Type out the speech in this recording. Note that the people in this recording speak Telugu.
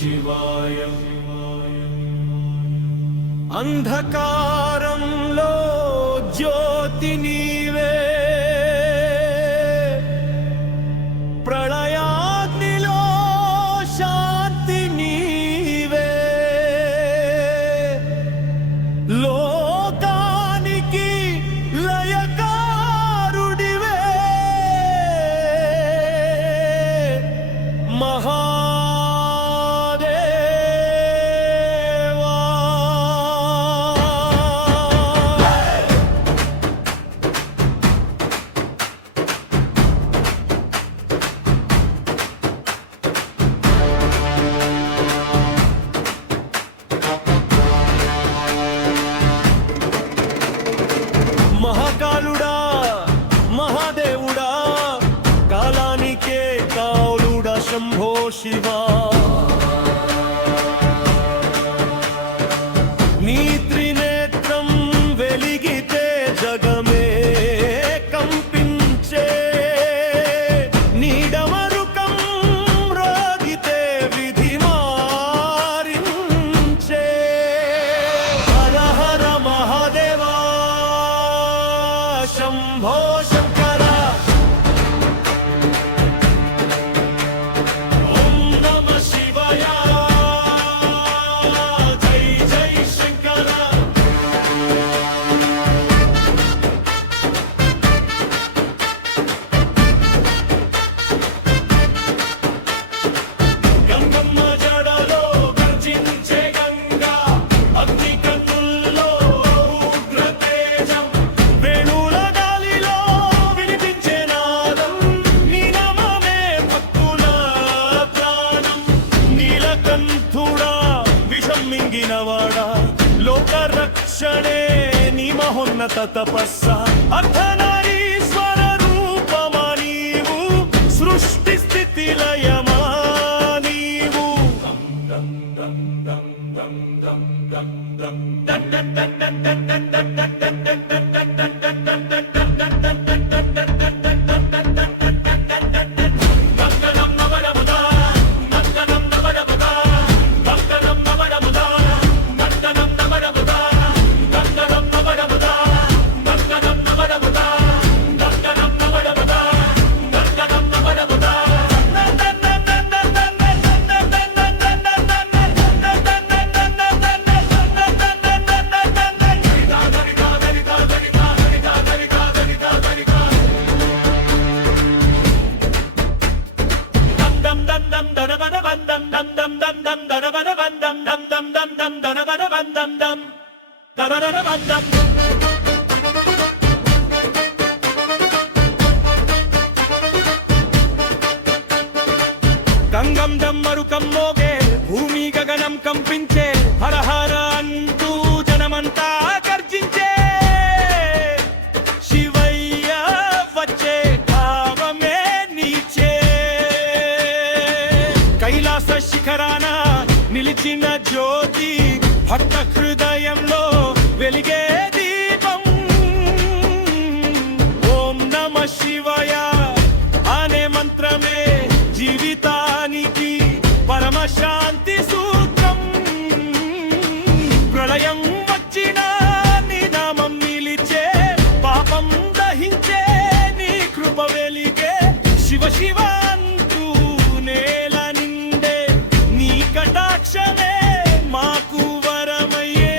శివాయ. అంధకారంలో జ్యోతి నీవే, ప్రళయాగ్నిలో శాంతి నీవే, లోకానికి లయకారుడివే, మహాకాలుడా మహాదేవుడా, కాలానికే కాలుడా శంభో శివా. నీ త్రినేత్రం వెలిగితే జగమే కంపించే, నీడమరుకం రోగితే విధి మారించే. హర హర మహాదేవా శంభో శంకర. ఓం నమః శివాయ, జై జై శంకర. గంగమ్మ జడలో గర్జించే గంగా, అగ్ని కన్నుల్లో ఉగ్ర తేజం, వేణుల గాలిలో వినిపించే నాదం, నీ నామమే భక్తుల ప్రాణం. నీలకంఠుడా విషం మింగినవాడా, లోక రక్షణే నీ మహోన్నత తపస్స. అర్ధనారీశ్వర రూపమా నీవు, సృష్టి స్థితి లయమా నీవు. గంగం దమ్మరుకం మోగే, భూమి గగనం కంపించే, హరహర అంటూ జనమంతా గర్జించే. శివయ్య వచ్చే భావమే నీచే, కైలాస శిఖరాన నిలిచిన జ్యోతి, భక్త హృదయంలో వెలిగే దీపం. ఓం నమః శివాయ అనే మంత్రమే జీవితానికి పరమశాంతి సూత్రం. ప్రళయం వచ్చినా నీ నామం నిలిచే, పాపం దహించే నీ కృప వెలిగే. శివ శివ అంటూ నేల నిండే, నీ కటాక్షమే మాకు వరమయ్యే.